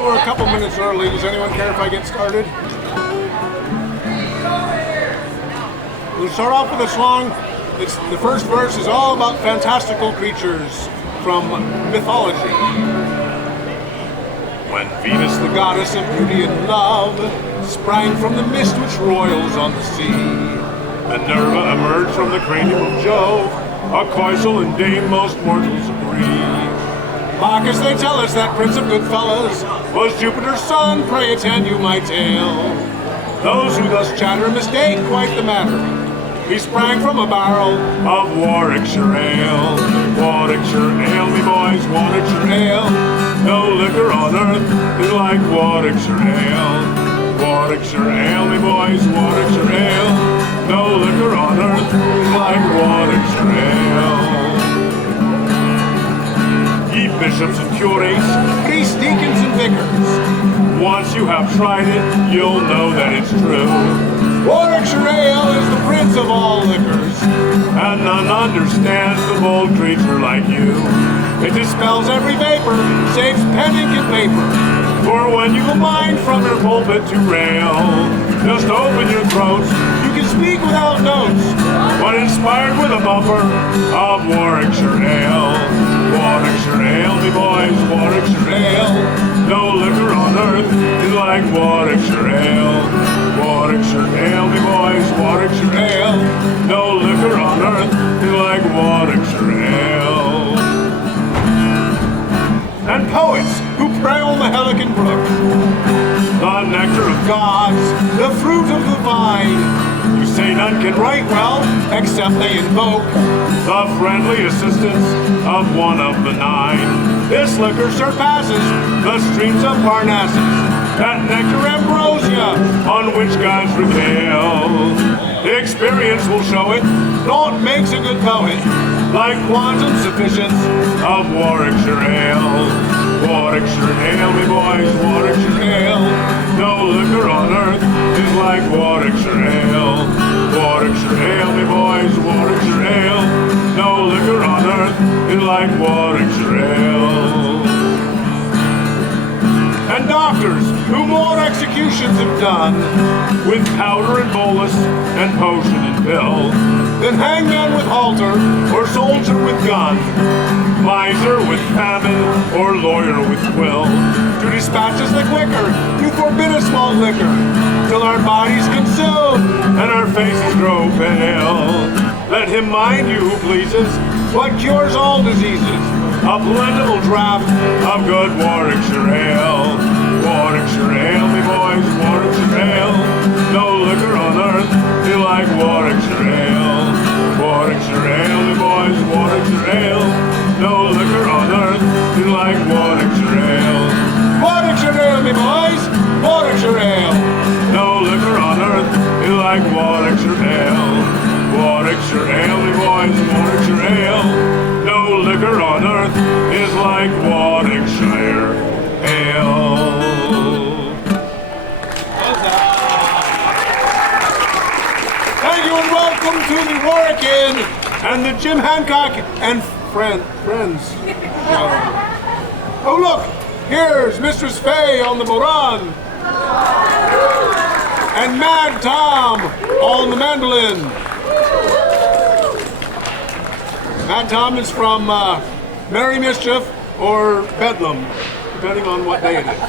We're a couple minutes early. Does anyone care if I get started? We'll start off with a song. The first verse is all about fantastical creatures from mythology. When Venus, the goddess of beauty and love, sprang from the mist which roils on the sea, Minerva emerged from the cranium of Jove, a Kossor and dame most mortals agree. Bacchus, they tell us, that prince of good fellas, was Jupiter's son, pray attend you my tale. Those who thus chatter mistake quite the matter. He sprang from a barrel of Warwickshire ale. Warwickshire ale, me boys, Warwickshire ale. No liquor on earth is like Warwickshire ale. Warwickshire ale, me boys, Warwickshire ale. No liquor on earth is like Warwickshire ale. Ye bishops and curates, priests, deacons, and vicars, once you have tried it, you'll know that it's true. Warwickshire ale is the prince of all liquors, and none understands the bold creature like you. It dispels every vapor, saves pen, ink, and paper. For when you mind from your pulpit to rail, just open your throats, you can speak without notes, when inspired with a bumper of Warwickshire ale. Warwickshire ale, me boys, Warwickshire ale. No liquor on earth is like Warwickshire ale. Warwickshire ale, me boys, Warwickshire ale. No liquor on earth is like Warwickshire ale. And poets who pray on the Helican brook, the nectar of gods, the fruit of the vine. You say none can write well, except they invoke the friendly assistance of one of the nine. This liquor surpasses the streams of Parnassus, that nectar ambrosia on which gods regale. The experience will show it, naught makes a good poet, like quantum sufficience of Warwickshire ale. Warwickshire ale, me boys, Warwickshire ale. No liquor on earth is like Warwickshire ale. Warwickshire ale, me boys, Warwickshire ale. No liquor on earth is like Warwickshire ale. And doctors who more executions have done, with powder and bolus and potion and pill, than hangman with halter or soldier with gun, miser with famine or lawyer with quill. To dispatch us the quicker, you forbid a small liquor, till our bodies consume and our faces grow pale. Let him mind you who pleases what cures all diseases, a plentiful draught of good Warwickshire ale. Warwickshire ale, me boys, Warwickshire ale. No liquor on earth is like Warwickshire ale. Warwickshire ale, me boys, Warwickshire ale. No liquor on earth is like Warwickshire ale. Warwickshire ale, me boys, Warwickshire ale. No liquor on earth is like Warwickshire ale. Warwickshire ale, me boys, Warwickshire ale. No liquor on earth is like Warwickshire ale. Thank you and welcome to the Warwick Inn and the Jim Hancock and friends show. Oh look, here's Mistress Fay on the bodhrán and Mad Tom on the mandolin. Mad Tom is from Merry Mischief or Bedlam, depending on what day it is.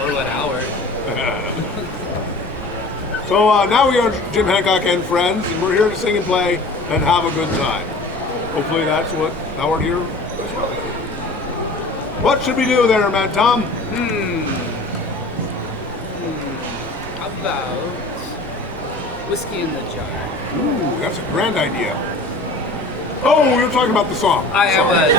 Or what hour. So now we are Jim Hancock and friends, and we're here to sing and play and have a good time. Hopefully that's what now we're here as well. What should we do there, Mad Tom? How about whiskey in the jar? Ooh, that's a grand idea. Oh, we were talking about the song. I was.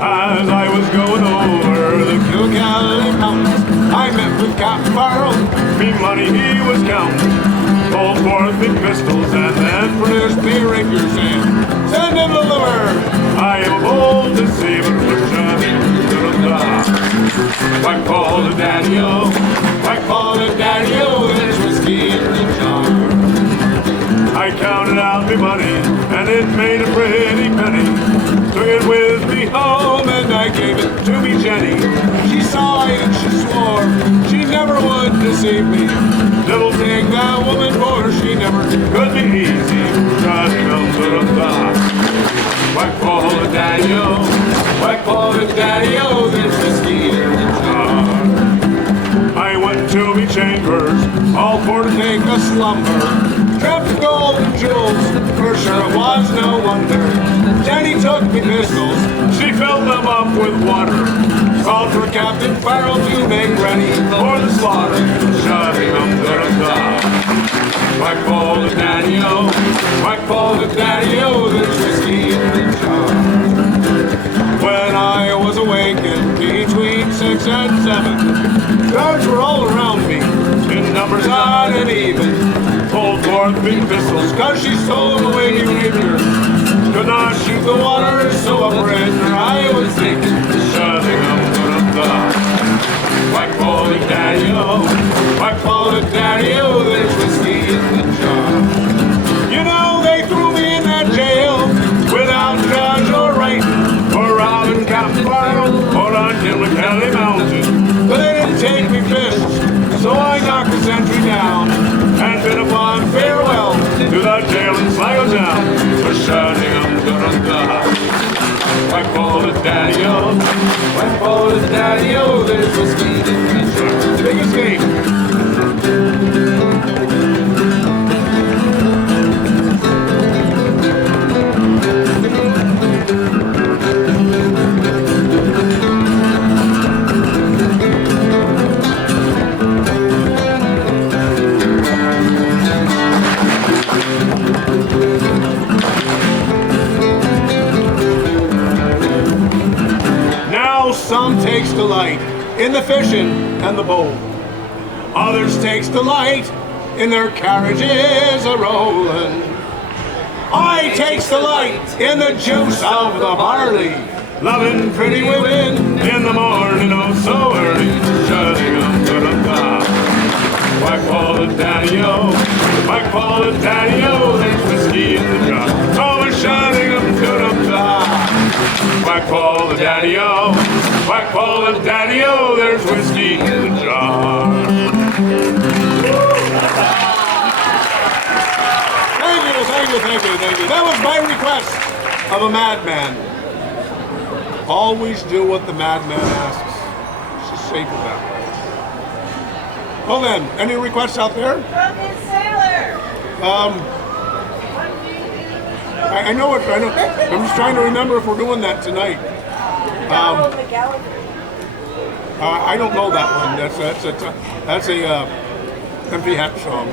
As I was going over the Kilgallen mountains, I met with Captain Farrell. Me money he was counting. Called forth big pistols and then produced me rapiers and send him a lure. I am a bold deceiver, which I call it daddy-o. I call it daddy-o. There's whiskey in the jar. I counted out me money, and it made a pretty penny. Took it with me home and I gave it to me Jenny. She sighed and she swore she never would deceive me. Little thing that woman bore, she never could be easy. Whack Paul and Daddy-O, whack Paul and Daddy-O, there's whiskey in the jar. I went to me chambers, all for to take a slumber. Trapped gold and jewels, for sure it was no wonder. Jenny took me pistols, she filled them up with water. Called for Captain Farrell to make ready for the slaughter. Shutting up the whack Paul and Daddy-O, whack Paul and Daddy-O, there's whiskey in the jar. When I was awakened between 6 and 7, guards were all around me, in numbers odd and even. Pulled forth big pistols, cause she stole away me rapier. Could not shoot the water, so afraid I was thinking, shutting up the whack Paul and Daddy-O, whack Paul and Daddy-O, there's whiskey in the jar. You know, they threw me in that jail without judge or right, for robbing Captain Farrell or on Kelly Mountain. But they didn't take me fists, so I knocked the sentry down and bid upon farewell to the jail in Sligo town. For shutting up the whack Paul and Daddy-O, whack Paul and Daddy-O, there's whiskey in the jar. Big escape. Some takes delight in the fishing and the bowl. Others takes delight in their carriages a-rolling. I takes delight in the juice of the barley, loving pretty women in the morning oh so early. Shutting up to the top. Whack Paul and Daddy-O, whack Paul and Daddy-O, there's whiskey in the jar. Oh, we're shutting up to the top. Whack Paul and Daddy-O, whack Paul and Daddy-O, there's whiskey in the jar. Thank you. That was my request of a madman. Always do what the madman asks. It's safer that way. Well then, any requests out there? Drunken sailor. I know. I'm just trying to remember if we're doing that tonight. Miguel. I don't know that one. That's a Empty Hat song.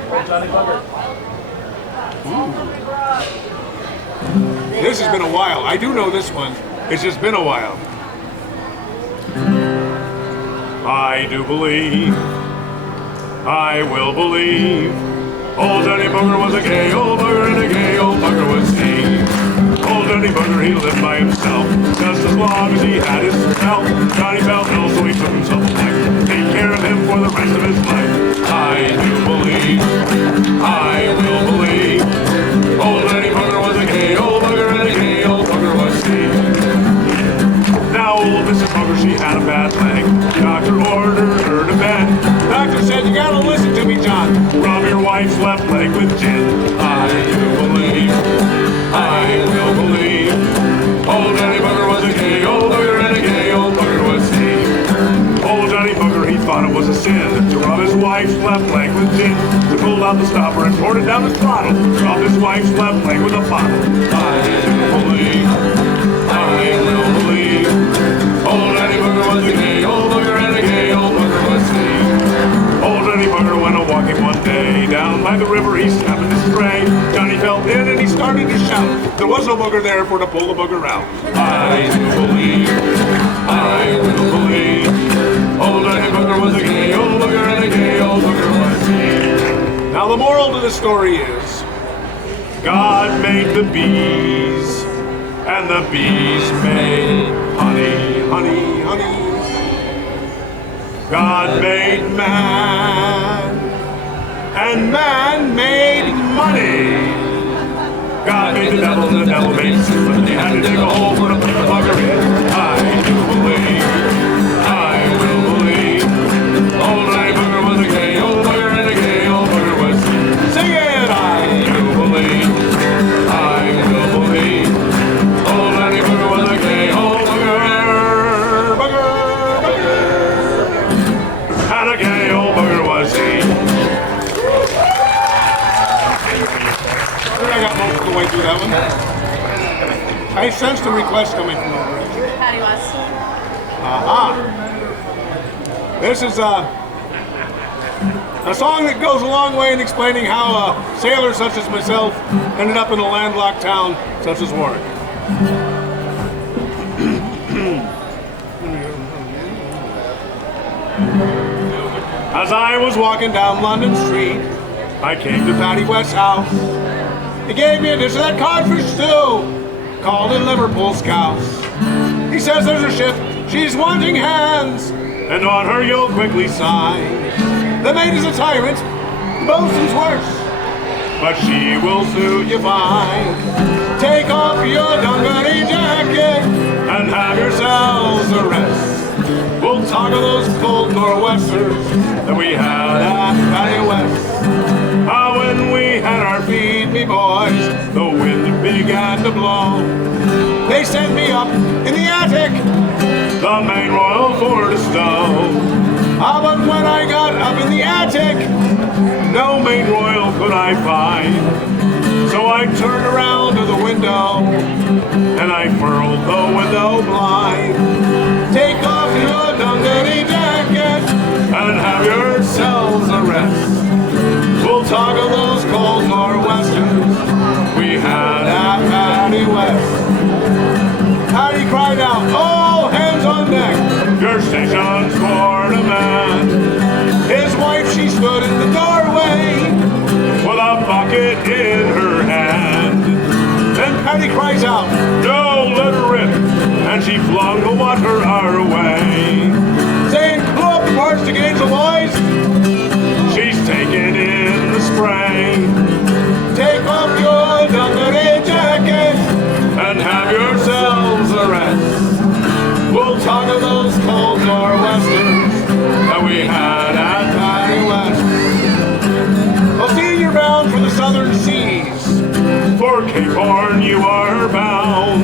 This has been a while. I do know this one. It's just been a while. I do believe, I will believe, old Johnny Booger was a gay old bugger and a gay old bugger was he. Old Johnny Booger, he lived by himself, just as long as he had his health. Johnny felt ill, so he took himself a life, take care of him for the rest of his life. I do believe, I will believe, old Johnny Booger was a gay old bugger and a gay old bugger was he. Now old Mrs. Booger, she had a bad leg. Doctor ordered her to bed. Doctor said, you gotta listen to me, John. Rub your wife's left leg with gin. I do believe, I will believe, old Johnny Booger was a gay old bugger and a gay old bugger was he. Old Johnny Booger, he thought it was a sin to rub his wife's left leg with gin. To pull out the stopper and poured it down his throttle. Rub his wife's left leg with a bottle. I do believe, I will believe, old Johnny Booger was a gay old bugger and a gay old bugger was he. Old Johnny Booger went a-walking one day. Down by the river he happened to stray. Johnny fell in and he started to shout. There was no booger there for to pull the booger out. I do believe, I will believe, old Johnny Booger was a gay old booger and a gay old booger was he. Now the moral to the story is, God made the bees, and the bees made honey, honey, honey. God made man, and man made money. God made the devil and the devil made sin, but they had to dig a hole, put a bugger in. I do believe, I will believe. Old Daddy Booger was a gay old bugger, and a gay old bugger was. Sing it! I do believe, I will believe. Old Daddy Booger was a gay old bugger, bugger. And a gay old bugger was he. I got most of the way through that one. I sensed a request coming from over there. Patty West. Aha! This is a song that goes a long way in explaining how sailors such as myself ended up in a landlocked town such as Warwick. As I was walking down London Street, I came to Patty West's house. He gave me a dish of that codfish stew, called in Liverpool Scouse. He says there's a ship, she's wanting hands, and on her you'll quickly sigh. The maid is a tyrant, the boatswain's worse, but she will suit you fine. Take off your dungaree jacket and have yourselves a rest. We'll talk of those cold nor'westers that we had at Patty West. Ah, when we had our feed, me boys, the wind began to blow. They sent me up in the attic, the main royal for to stow. Ah, but when I got up in the attic, no main royal could I find. So I turned around to the window, and I furled the window blind. Take off your dungaree jacket and have yourselves a rest. We'll talk of those cold nor'westers we had at Patty West. Patty cried out, all hands on deck, your station's for the man. His wife, she stood in the doorway with a bucket in her hand. Then Patty cries out, no, let her rip, and she flung the water our way, saying, pull up the parts to gauge the boys. She's taking in the spray. Take off your dungaree jacket and have yourselves a rest. We'll talk of those cold nor'westers that we had at Patty West. Well, see, you're bound for the southern seas. For Cape Horn you are bound.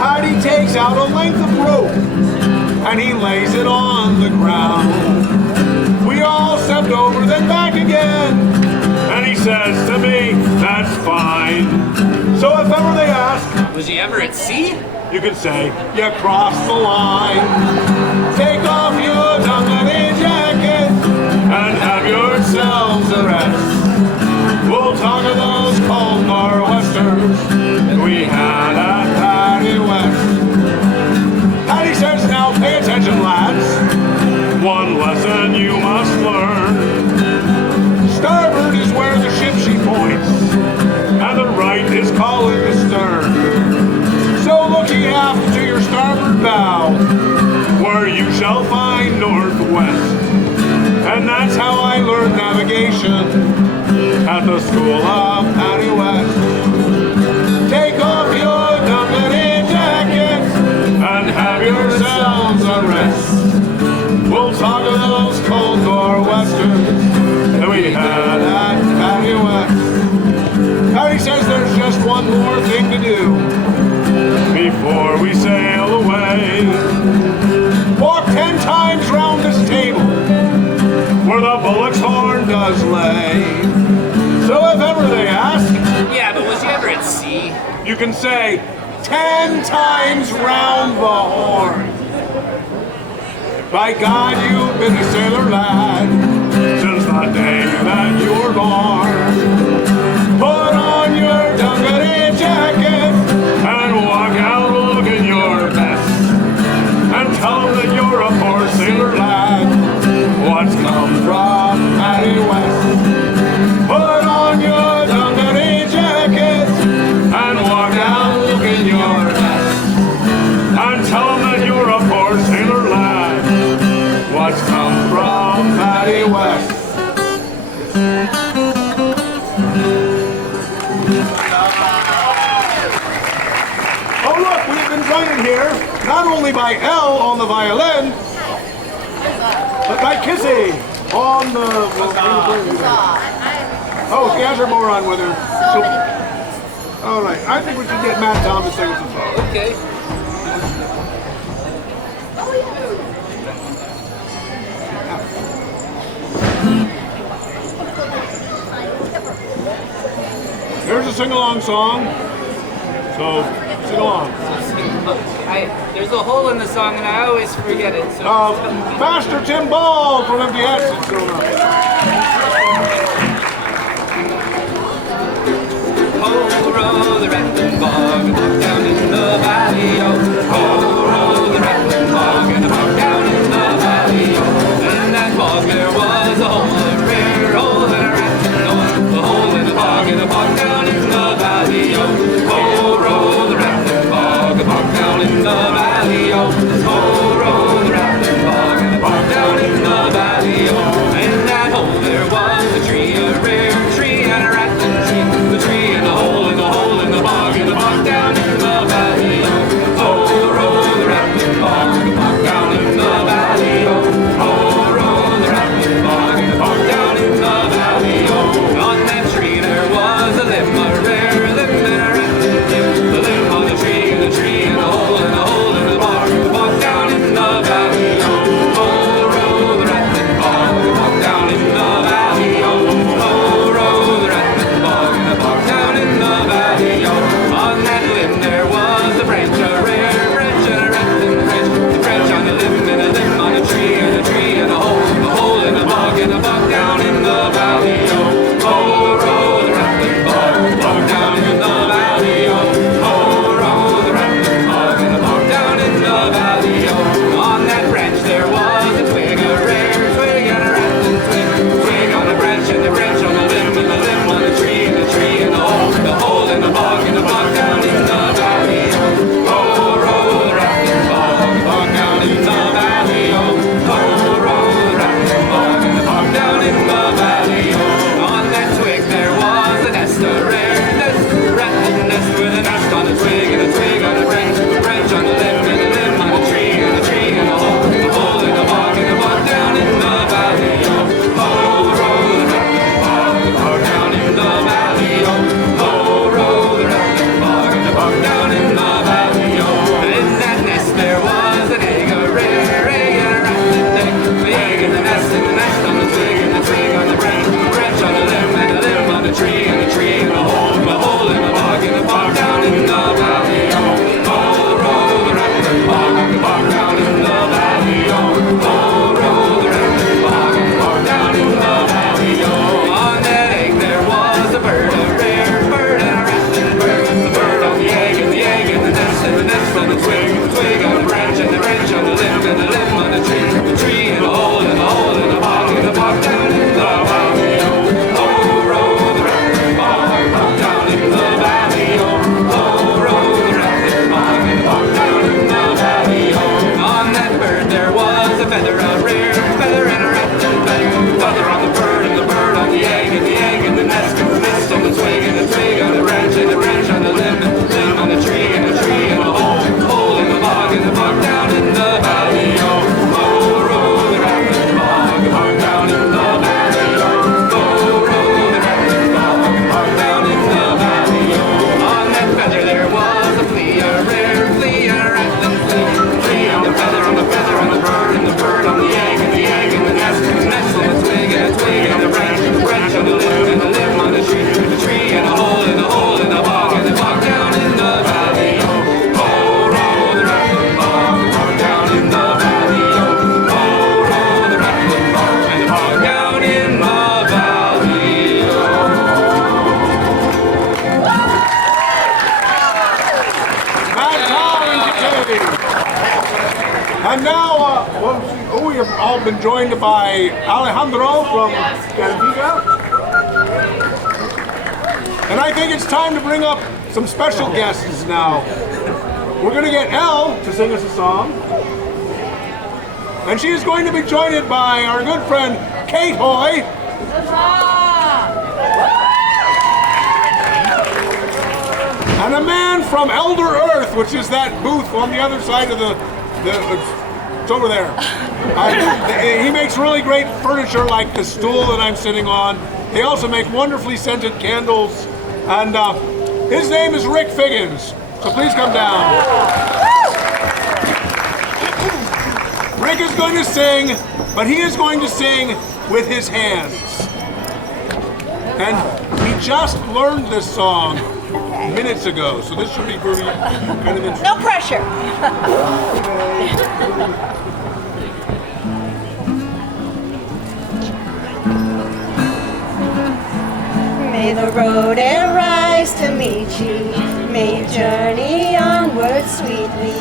Patty takes out a length of rope and he lays it on the ground. We all stepped over, then back again. And he says to me, that's fine. So if ever they ask, Was he ever at sea? you can say, you crossed the line. Take off your dungaree jacket and have yourselves a rest. We'll talk of those cold nor'westers that we had at Patty West. Patty says, now pay attention, lads. One lesson you must learn. Starboard is where the ship she points, and the right is calling the stern. So look ye aft to your starboard bow, where you shall find northwest. And that's how I learned navigation at the school of Patty West. Take off your dungaree jacket and have yourselves a rest. We'll talk of those cold nor'westers that we had at Patty West. Patty says there's just one more thing to do before we sail away. Walk 10 times round this table where the bullock's horn does lay. So if ever they ask, Yeah, but was he ever at sea? you can say 10 times round the horn. By God, you've been a sailor lad since the day that you were born. Put on your dungaree jacket and walk out looking your best. And tell them that you're a poor sailor lad what's come from Patty West. Put on your dungaree jacket and walk out looking your best. And tell them that you're a poor sailor lad what's come from Patty West. not only by Elle on the violin, but by Kissy on the... Oh, she has her more on with her. All right, I think we should get Matt Tom to sing us a song. Okay. Here's a sing-along song, so sing along. There's a hole in the song and I always forget it. So Master Tim Ball from MDS is still up. oh, row the rattling bog and walk down in the valley. Oh, row the rattling bog and walk down in the valley. Oh, in that bog there was a hole, a rare hole and a rattling a hole in the bog and a bog down in the valley. Oh, row the rattling bog and walk down in the valley. Oh, row the rattling bog and a bog down in the valley. In that hole there was a tree, a rare tree and a rattling tree. The tree and the hole in the bog and the bog down in the valley. Oh, row the rattling bog and the bog down in the valley. Oh, row the rattling bog and the bog down in the valley. On that tree there was a limb, a rare limb and a rattling limb. The limb on the tree and the hole in the bog down in the valley. Oh, row the rattling bog and the bog down in the valley. Oh, row the rattling bog and the bog down in the valley. On that limb there was a branch, a rare branch and a rattling branch. The branch on the limb and a limb on a tree and a hole in the bog and a bog down in the valley. Oh, row the rattling bog down in the valley. Oh, row the rattling bog and the bog down in the valley. On that branch there was a twig, a rare twig and a rattling twig. Twig on the branch and the branch on the limb and the limb on the tree and the hole in the bog and the bog down in the valley. Oh, row the rattling bog down in the valley. Oh, row the rattling bog and the bog down in the valley. On that twig there was a nest, a rare nest, a rattling nest with a nest on the twig and a twig on the branch on the limb and a limb on the tree and a tree and a hole in the bog and the bog down in the valley. Oh, row the rattling bog down in the valley. Oh, row the rattling bog and the bog down in the valley. In that nest there was an egg, a rare egg and a rattling egg. The egg in the nest on the twig and the twig on the branch on the limb and the limb on the tree and a tree and a hole in the bog and the bog down in the valley. Oh, row the rattling bog and the bog down in the valley. Oh, row the rattling bog and the bog down in the valley. On that egg there was a bird, a rare bird and a rattling bird. The bird on the egg and the nest on the twig on the branch and the branch on the limb on the tree and a hole in the bog and the bog down in the valley. Oh, row the rattling bog down in the valley. Oh, row the rattling bog and the bog down in the valley. On that bird there was a feather, a rare feather and a rattling feather. Feather on the bird and the bird on the egg and the nest on the twig and the twig on the branch and the branch on the limb on the tree and a hole in the bog and the bog down in the valley. Oh, row the rattling bog down in the valley. Oh, row the rattling bog down in the valley. On that feather there was a flea, a rare flea and a rattling flea. Flea on the feather on the bird and the bird on the egg and the nest on the twig and the branch on the limb on the tree and a hole in the bog and the bog down in the valley. Oh, row the rattling bog down in the valley. Oh, row the rattling bog and the bog down in the valley. Matt Tom and Kissy. And now, we have all been joined by Alejandro from Clan Tynker. And I think it's time to bring up some special guests now. We're going to get Elle to sing us a song. And she is going to be joined by our good friend Kate Hoy. And a man from Elder Earth, which is that booth on the other side of the It's over there. He makes really great furniture like the stool that I'm sitting on. They also make wonderfully scented candles. And his name is Rick Figgins. So please come down. Rick is going to sing, but he is going to sing with his hands. And he just learned this song minutes ago, so this should be pretty kind of interesting. No pressure. May the road arise to meet you. May you journey onward sweetly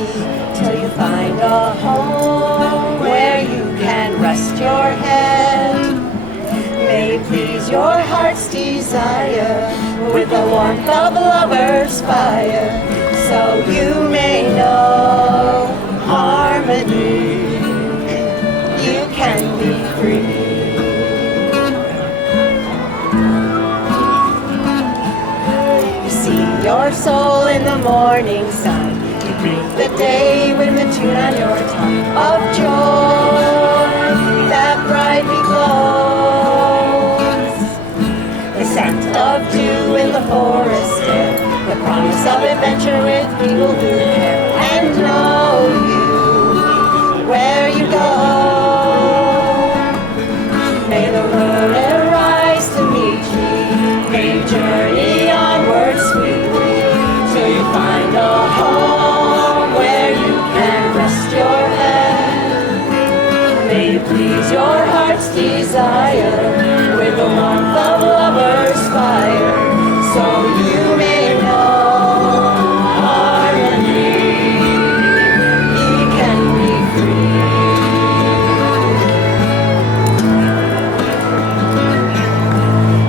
till you find a home where you can rest your head. May you please your heart's desire with the warmth of lover's fire, so you may know harmony. You can be free. Your soul in the morning sun. You greet the day with the tune on your tongue of joy that brightly glows. The scent of dew in the forest air, the promise of adventure with people who care and know you where you go. May the road arise to meet you. May you journey onward sweetly till you find a home where you can rest your head. May you please your heart's desire with the warmth of lover's fire, so you may know harmony. You can be free.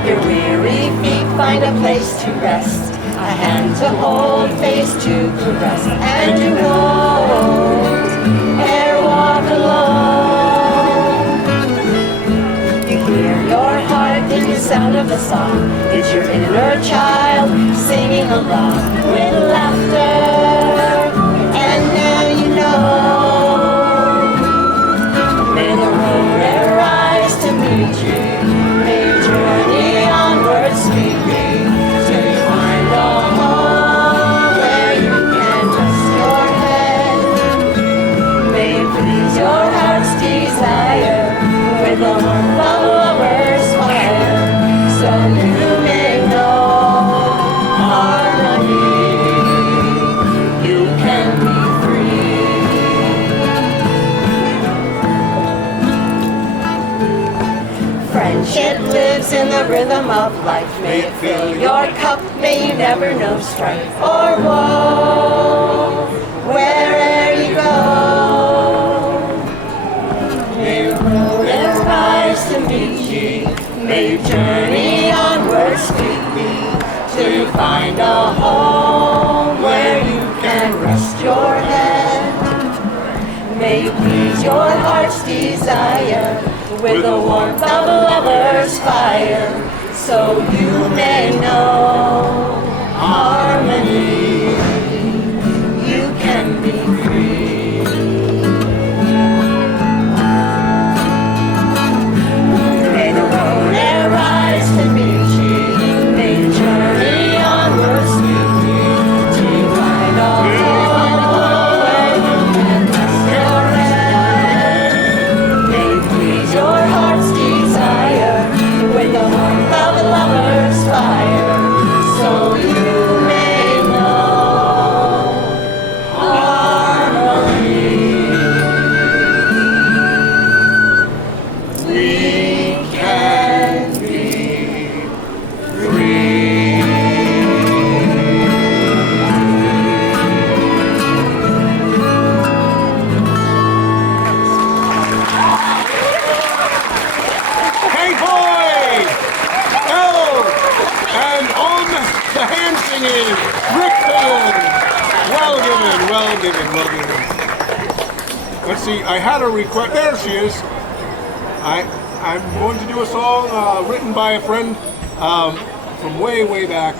Your weary feet find a place to rest, a hand to hold, face to caress, and you won't e'er walk alone. You hear your heart in the sound of the song. It's your inner child singing along with laughter, and now you know. May the road arise to meet you. May you journey onward sweetly till you find a home where you can rest your head. May you please your heart's desire with the warmth of lover's fire, so you may know harmony. You can be free. Friendship lives in the rhythm of life. May it fill your cup. May you never know strife or woe where'er you go. May the road arise to meet ye. May you journey onward sweetly till you find a home where you can rest your head. May you please your heart's desire with the warmth of lover's fire, so you may know harmony. You can be free. May the road arise to meet you. May you journey onward sweetly till you find a home where you can rest your head. May you please your heart's desire with the warmth of a lover's fire, so you may know harmony. We can be free. Hey boy! Oh! And on the hand singing, Rick Figgins. Well given, well given, well given. Let's see, I had a request. There she is. I'm going to do a song written by a friend from way, way back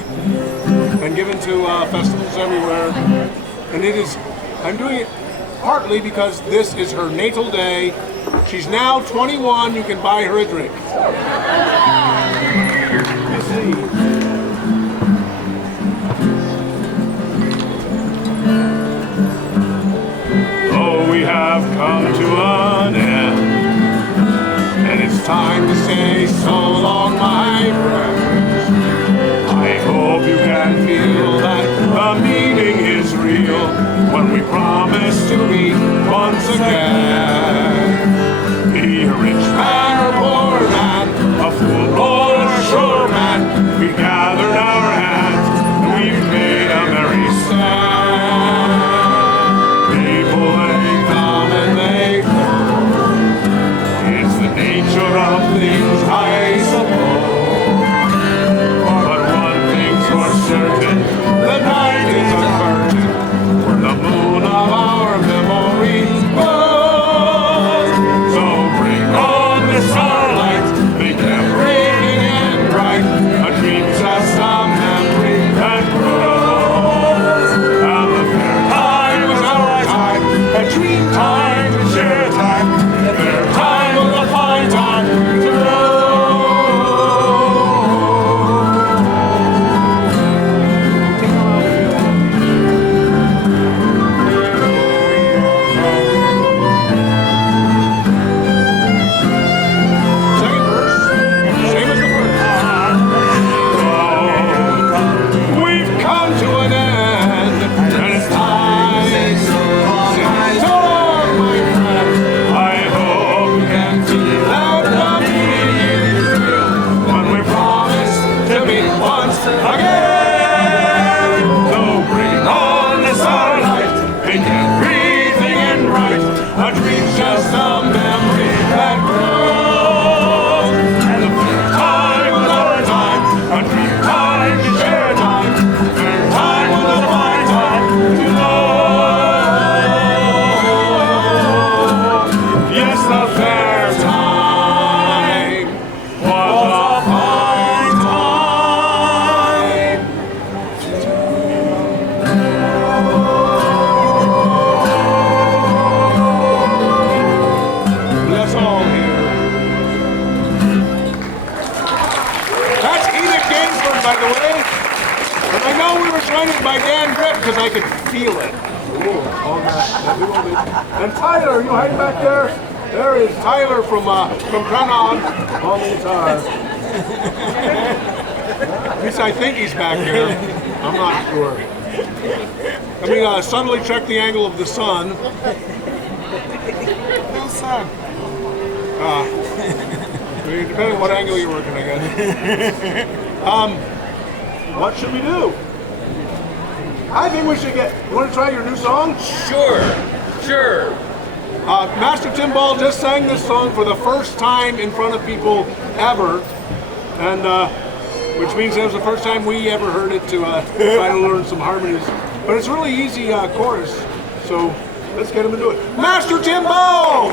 and given to festivals everywhere. And it is, I'm doing it partly because this is her natal day. She's now 21. You can buy her a drink. Let's see. Oh, we have come to an end, and it's time to say so long, my friends. I hope you can feel that the meaning is real when we promise to meet once again. Be a rich man or poor man, a fool or a sure man, we've gathered our hands and we've made a merry stand. People, they come and they go. It's the nature of things, I suppose. But one thing's for certain, the night is a curtain where the moon of our memories glows. So bring on the starlight, make everything end right. A dream's just a memory that grows. And the fair time was our time, a dream time to share time. The fair time was a fine time to know. Second verse, same as the first. Oh, we've come to an end, and it's time. So long, my friend. I hope you can feel that the meaning is real when we promise to meet once again. So bring on the starlight, make everything end right. A dream's just a memory that grows. And the fair time was our time, a dream time to share time. The fair time was a fine time to know. Yes, the fair time was a fine time. Bless all here. That's Edith Gainsbourg, by the way. And I know we were joined by Dan Grip because I could feel it. Ooh, on that little bit. And Tyler, are you hiding back there? There is Tyler from Cranon on the guitar. At least I think he's back there. I'm not sure. Let me subtly check the angle of the sun. No sun. Depending on what angle you're working, I guess. What should we do? I think we should get. You want to try your new song? Sure. Master Tim Ball just sang this song for the first time in front of people ever, and which means it was the first time we ever heard it to try to learn some harmonies. But it's really easy chorus, so let's get him into it. Master Tim Ball!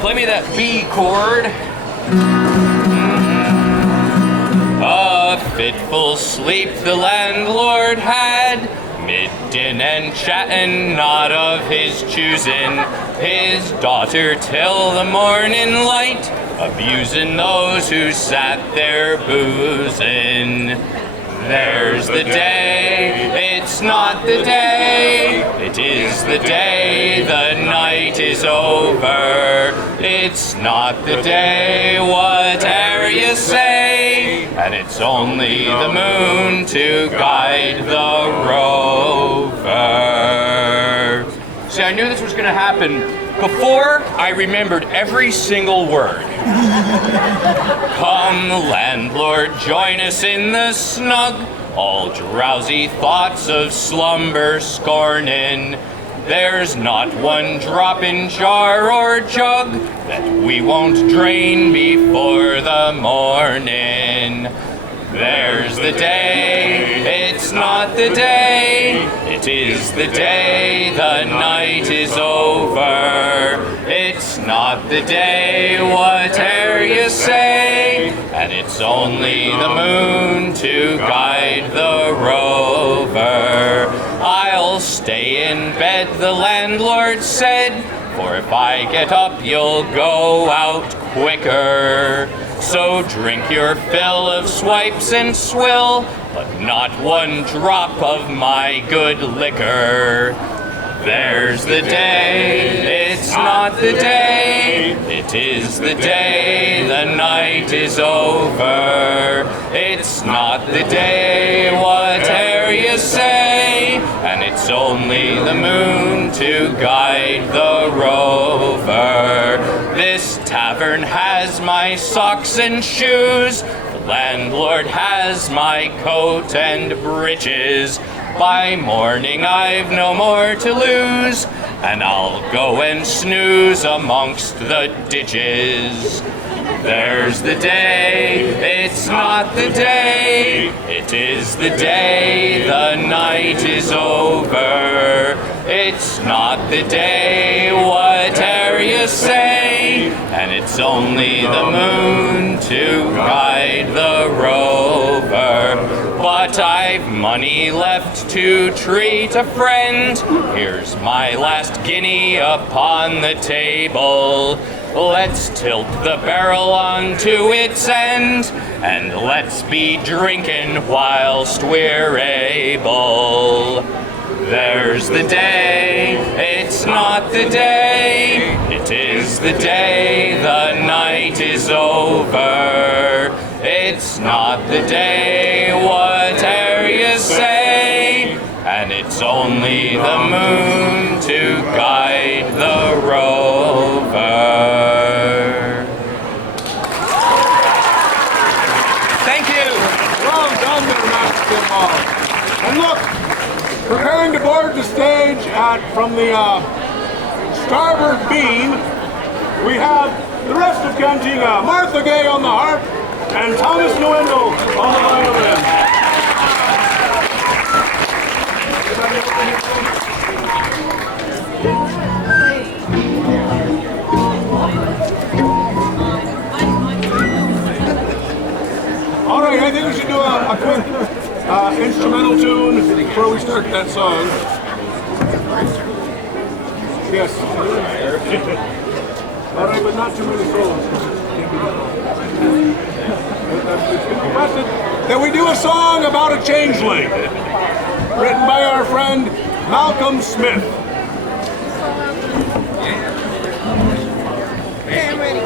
Play me that B chord. A fitful sleep the landlord had, mid-din and chatting not of his choosing, his daughter till the morning light, abusing those who sat there boozing. There's the day, it's not the day, it is the day, the night is over. It's not the day, whatever you say, and it's only the moon to guide the rover. See, I knew this was gonna happen before I remembered every single word. Come, landlord, join us in the snug, all drowsy thoughts of slumber scorning. There's not one drop in jar or jug that we won't drain before the morning. There's the day, it's not the day, it is the day, the night is over. It's not the day, whatever you say, and it's only the moon to guide the rover. stay in bed, the landlord said, for if I get up, you'll go out quicker. So drink your fill of swipes and swill, but not one drop of my good liquor. There's the day, it's not the day, it is the day, the night is over. It's not the day, whate'er you say, and it's only the moon to guide the rover. This tavern has my socks and shoes, the landlord has my coat and breeches. By morning I've no more to lose, and I'll go and snooze amongst the ditches. There's the day, it's not the day, it is the day, the night is over. It's not the day, whate'er you say, and it's only the moon to guide the rover. But I've money left to treat a friend. Here's my last guinea upon the table. Let's tilt the barrel onto its end, and let's be drinking whilst we're able. There's the day, it's not the day, it is the day, the night is over. It's not the day, whate'er you say, and it's only the moon to guide the rover. Thank you. Well done there, Master Kimball. And look, preparing to board the stage from the starboard beam, we have the rest of Cantina, Martha Gay on the harp, and Thomas Nuendo on the violin. All right, I think we should do a quick instrumental tune before we start that song. Yes. All right, but not too many solos. It's been requested that we do a song about a changeling, written by our friend Malcolm Smith. Okay, I'm ready.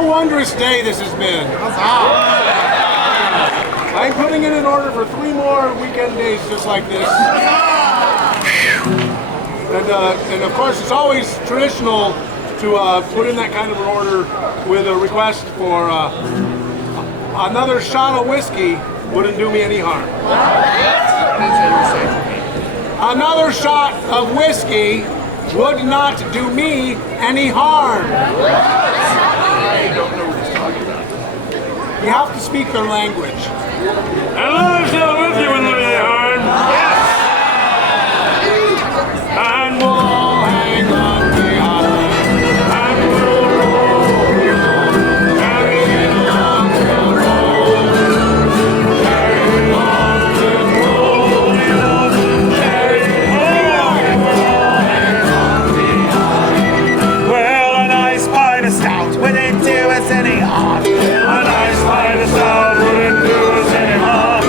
a wondrous day this has been. I'm putting in an order for 3 more weekend days just like this. And of course, it's always traditional to put in that kind of an order with a request for another shot of whiskey wouldn't do me any harm. Another shot of whiskey would not do me any harm. I don't know what he's talking about. You have to speak their language. And Lord shall with you in the yarn. Yes! And we'll hang on behind. And we'll roll you on. Carry on the road. Carry on the road. Carry on. Hang on behind. Well, a nice pint of stout wouldn't do us any harm. A nice pint of stout wouldn't do us any harm.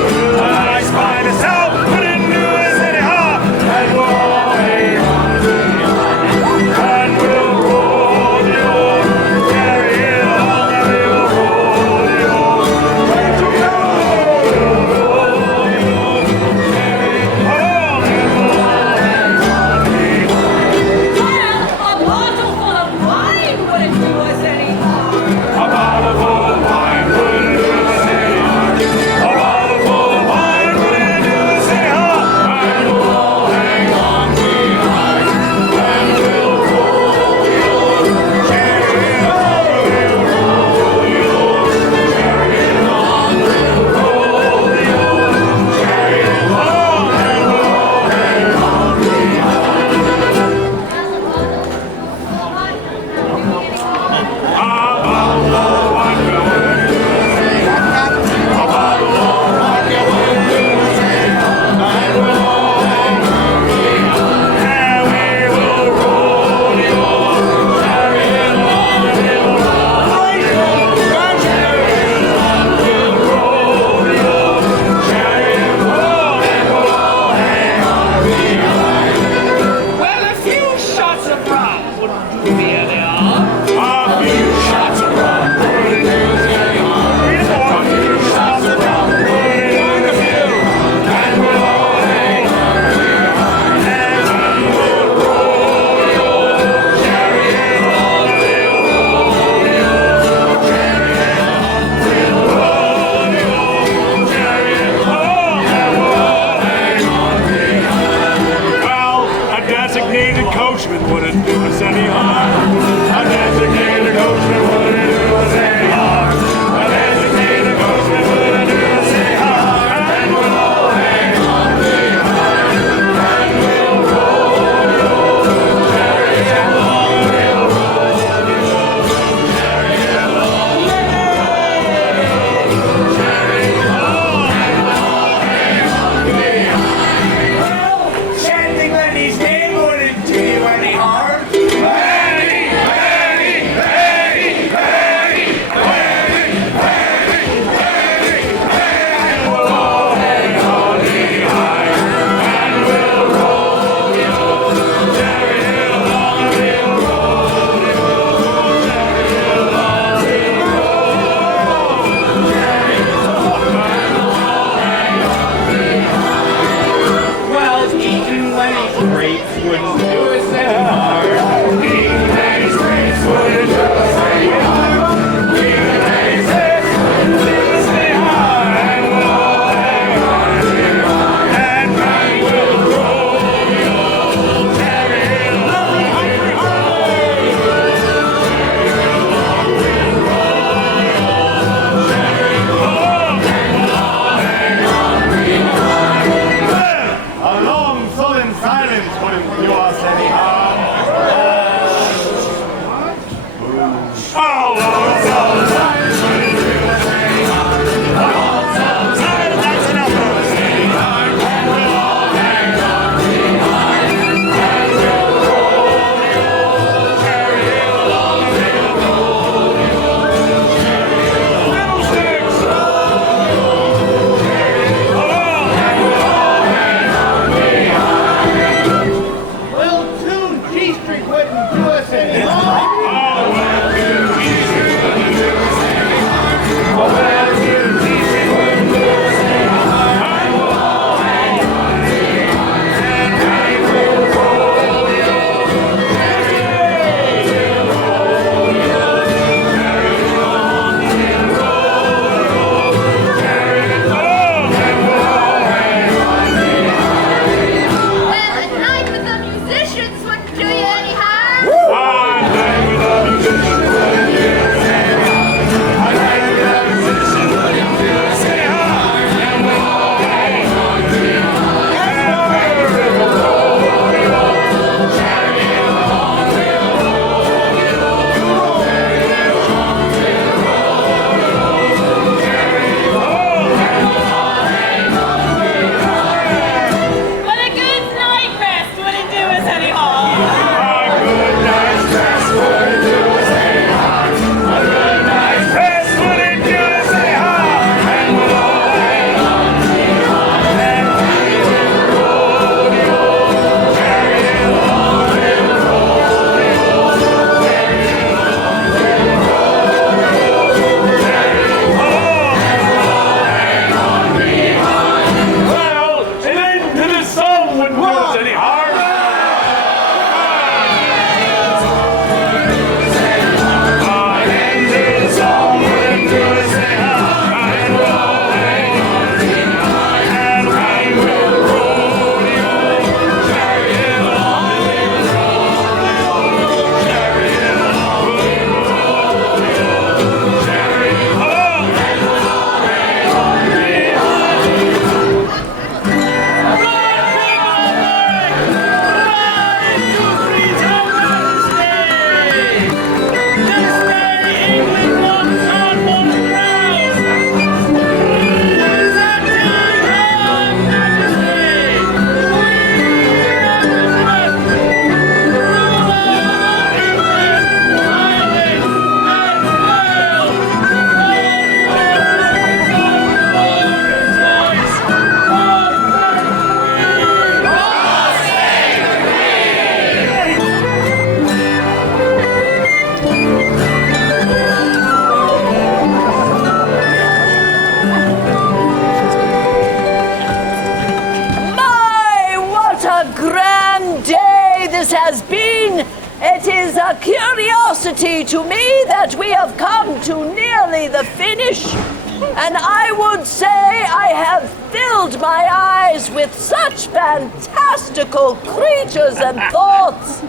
has been. It is a curiosity to me that we have come to nearly the finish, and I would say I have filled my eyes with such fantastical creatures and thoughts.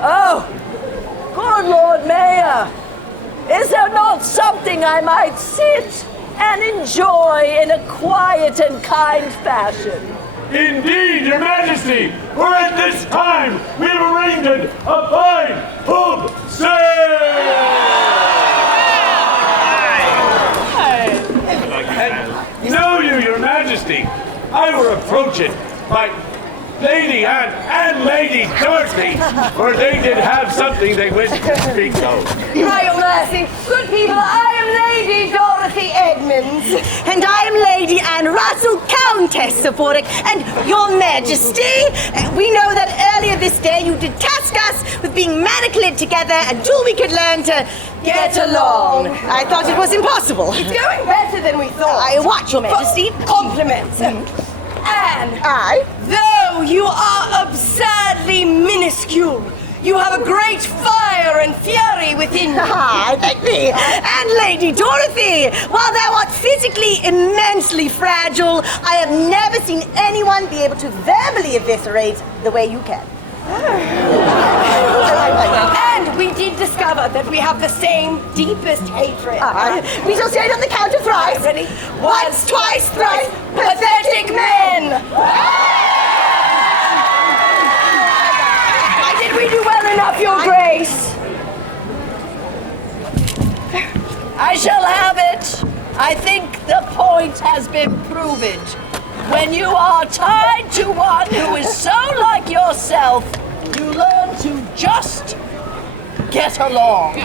Oh, good Lord Mayor, is there not something I might sit and enjoy in a quiet and kind fashion? Indeed, Your Majesty, for at this time we have arranged a fine pub sale! Know you, Your Majesty, I were approached by Lady Anne and Lady Dorothy, for they did have something they wished to speak of. Right, your mercy. Good people, I am Lady Dorothy Edmonds. And I am Lady Anne Russell, Countess of Warwick. And Your Majesty, we know that earlier this day you did task us with being manacled together until we could learn to get along. I thought it was impossible. It's going better than we thought. I watch, Your Majesty. Compliments. Anne, Aye. though you are absurdly minuscule, you have a great fire and fury within you. Ah, thank thee. And Lady Dorothy, while thou art physically immensely fragile, I have never seen anyone be able to verbally eviscerate the way you can. And we did discover that we have the same deepest hatred. We shall say it on the count of thrice. Ready? Once, twice, thrice. Pathetic men! Did we do well enough, Your Grace? I shall have it. I think the point has been proven. When you are tied to one who is so like yourself, you learn to just get along.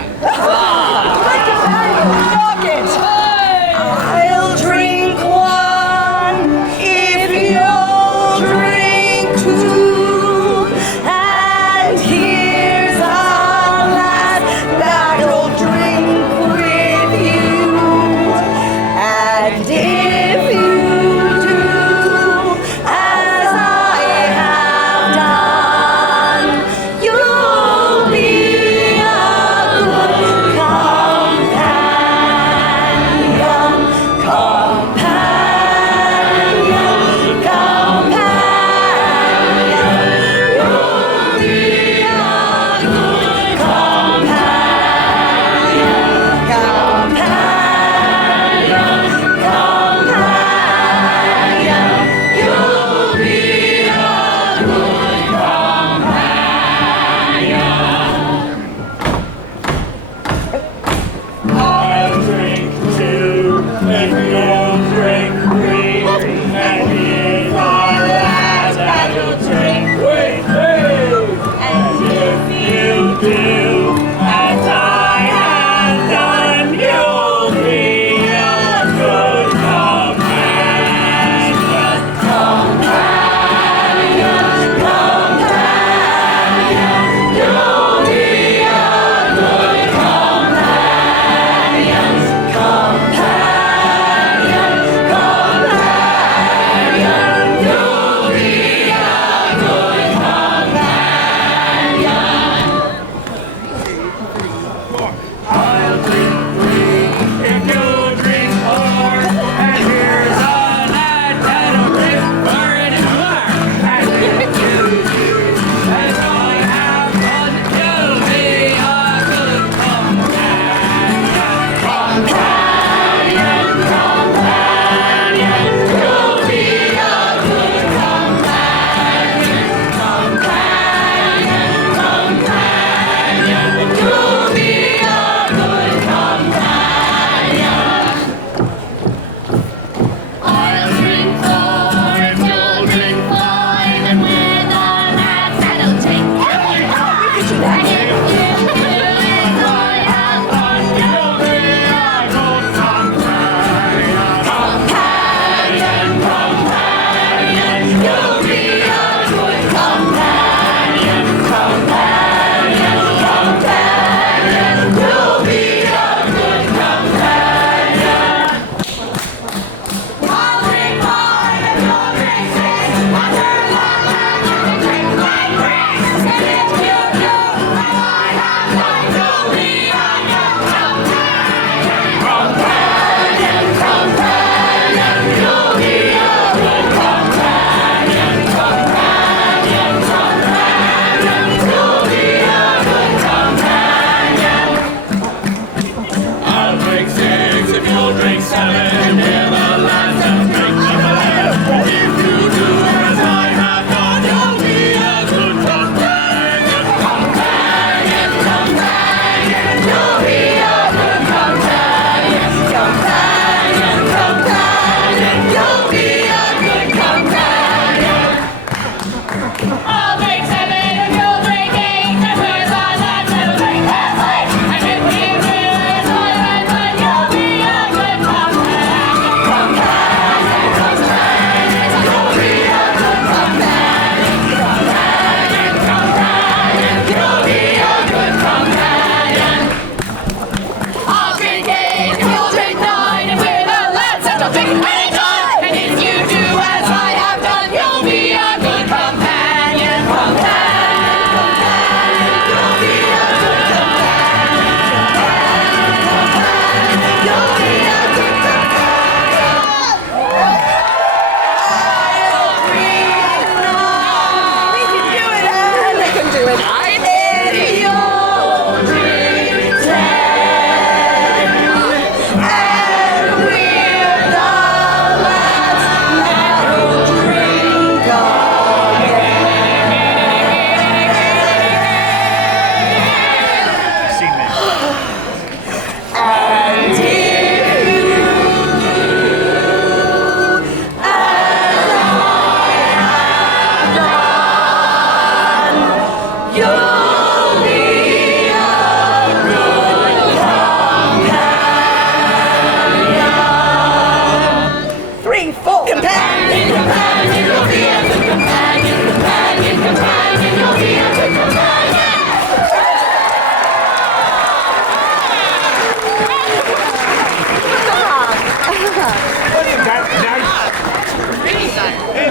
I'll drink one if you'll drink two. And here's our last that'll drink with you. And if you do as I have done, you'll be a good companion.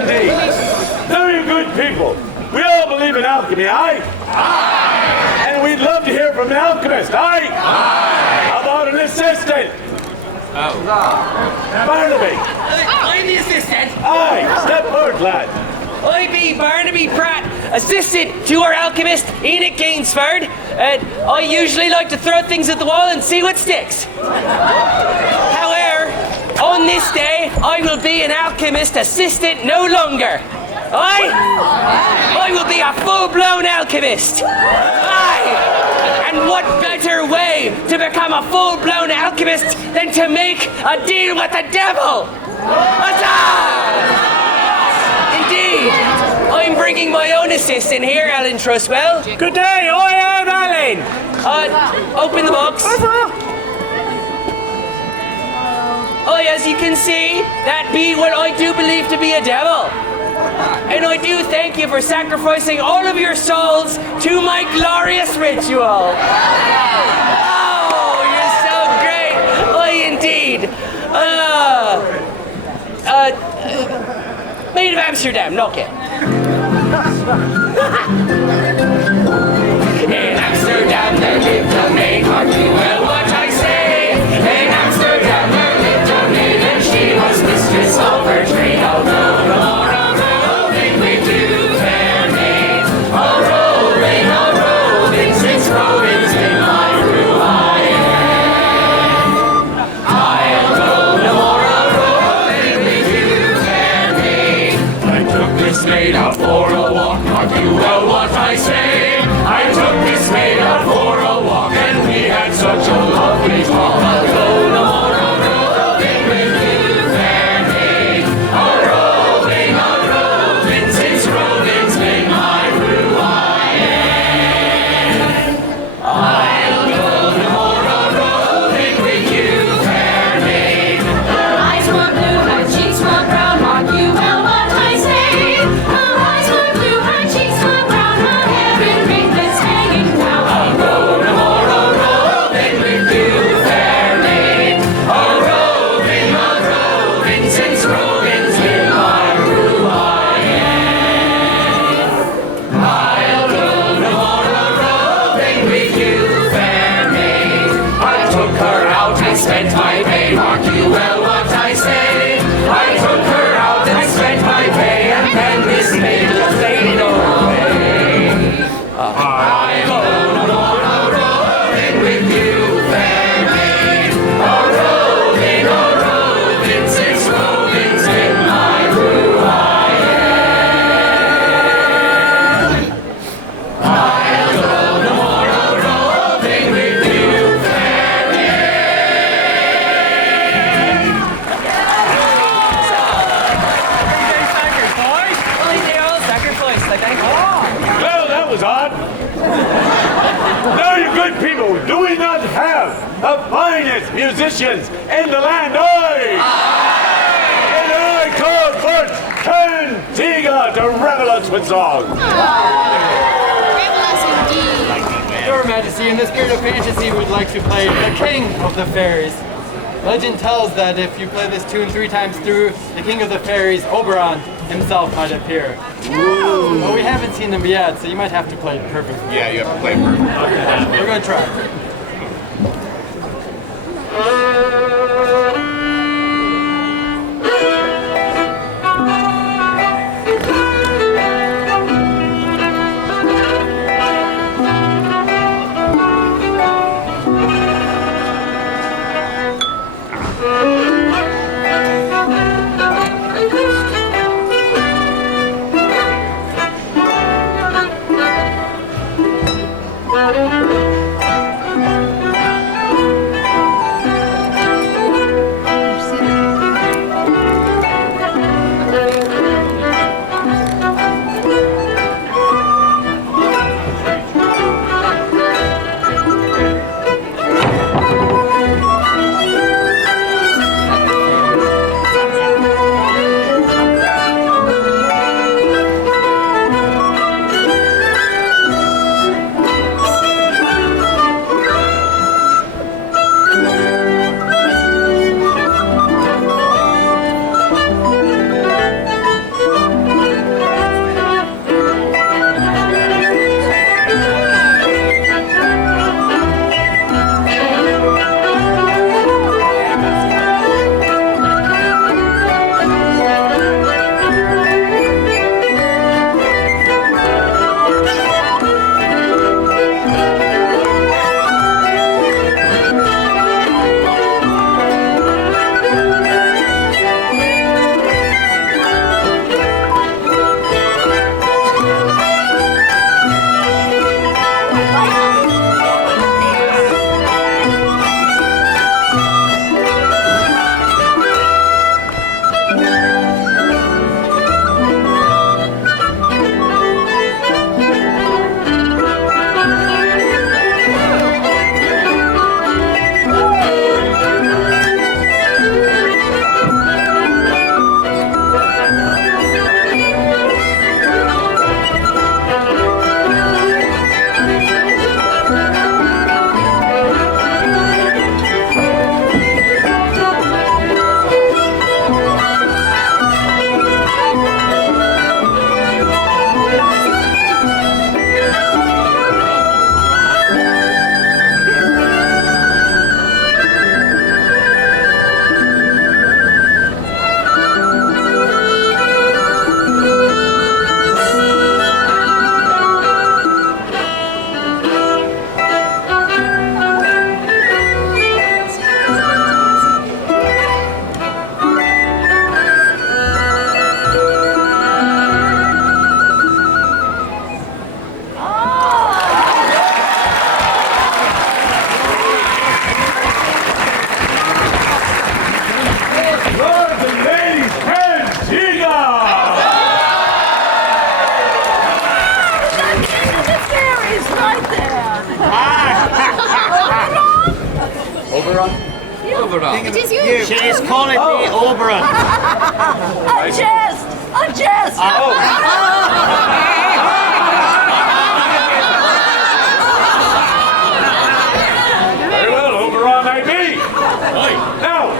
indeed. Now, you good people, we all believe in alchemy, aye? Aye! And we'd love to hear from an alchemist, aye? Aye! How about an assistant? Oh. Barnaby. I'm the assistant. Aye, step forward, lad. I be Barnaby Pratt, assistant to our alchemist, Enoch Gainsford, and I usually like to throw things at the wall and see what sticks. However, on this day, I will be an alchemist assistant no longer. I will be a full-blown alchemist. And what better way to become a full-blown alchemist than to make a deal with the devil? Huzzah! Indeed, I'm bringing my own assistant here, Alan Truswell. Good day, I am Alan. Open the box. Oh, as you can see, that be what I do believe to be a devil. And I do thank you for sacrificing all of your souls to my glorious ritual. Oh, you're so great. Oh, indeed. Made of Amsterdam, no kid. In Amsterdam there lived a maid, mark you well what I say. In Amsterdam there lived a maid, and she was mistress of her trade. Oh, roll, rolling with you, fair maid. Oh, rolling, since rolling's been my ruin. I'll go no more a-rolling with you, fair maid. I took this maid out for a walk, mark you well what I say. I took this maid out for a walk, and we had such a lovely talk. I'll go no more a-rolling with you, fair maid. A-rolling, since rolling's been my ruin. I'll go no more a-rolling with you, fair maid. Her eyes were blue, her cheeks were brown, mark you well what I say. Her eyes were blue, her cheeks were brown, her hair in ringlets hanging down. I'll go no more a-rolling with you, fair maid. A-rolling, since rolling's been my ruin. I'll go no more a-rolling with you, fair maid. I took her out and spent my pay, mark you well what I say. I took her out and spent my pay, and then this maid faded away. I'll go no more a-rolling with you, fair maid. A-rolling, since rolling's been my ruin. I'll go no more a-rolling with you, fair maid. Well, they're all sacrificed, I think. Well, that was odd. Now, you good people, do we not have the finest musicians in the land, aye? And I call for Clan Tynker to revel us with song. Your Majesty, in the spirit of fantasy, we'd like to play the King of the Fairies. Legend tells that if you play this tune 3 times through, the King of the Fairies, Oberon, himself might appear. But we haven't seen him yet, so you might have to play it perfectly. Yeah, you have to play perfect. We're going to try. Oberon. Oberon. It is you. She's calling me Oberon. A jest! A jest! Very well, Oberon may be. Now,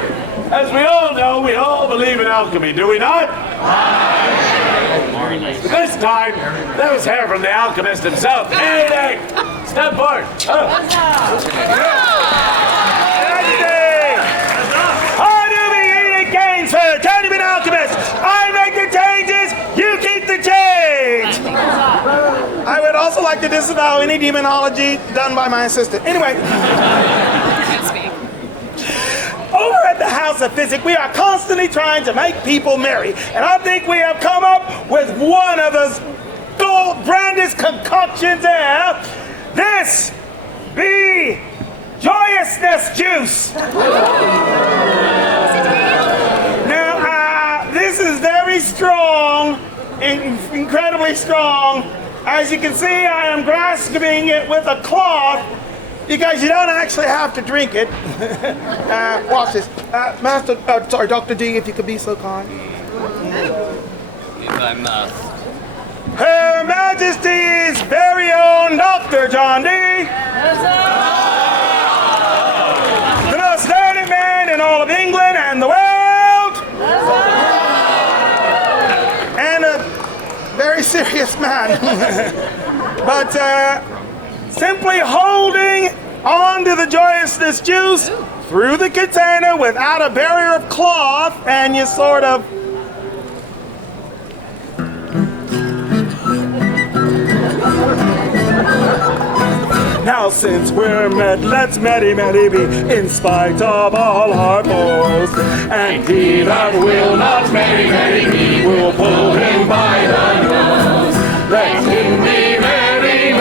as we all know, we all believe in alchemy, do we not? This time, let us hear from the alchemist himself. Hey, step forward. How do we eat again, sir? Tell me, alchemist. I make the changes, you keep the change. I would also like to disavow any demonology done by my assistant. Anyway. Over at the House of Physics, we are constantly trying to make people merry. And I think we have come up with one of the gold brandest concoctions there. This be Joyousness juice. Now, this is very strong, incredibly strong. As you can see, I am grasping it with a cloth because you don't actually have to drink it. Watch this. Dr. D, if you could be so kind. If I must. Her Majesty's very own Dr. John D. The most learned man in all of England and the world. And a very serious man. But simply holding on to the Joyousness juice through the container without a barrier of cloth, and you sort of now since we're met, let's merry be, in spite of all our foes. And he that will not merry be, will pull him by the nose. Let him be merry,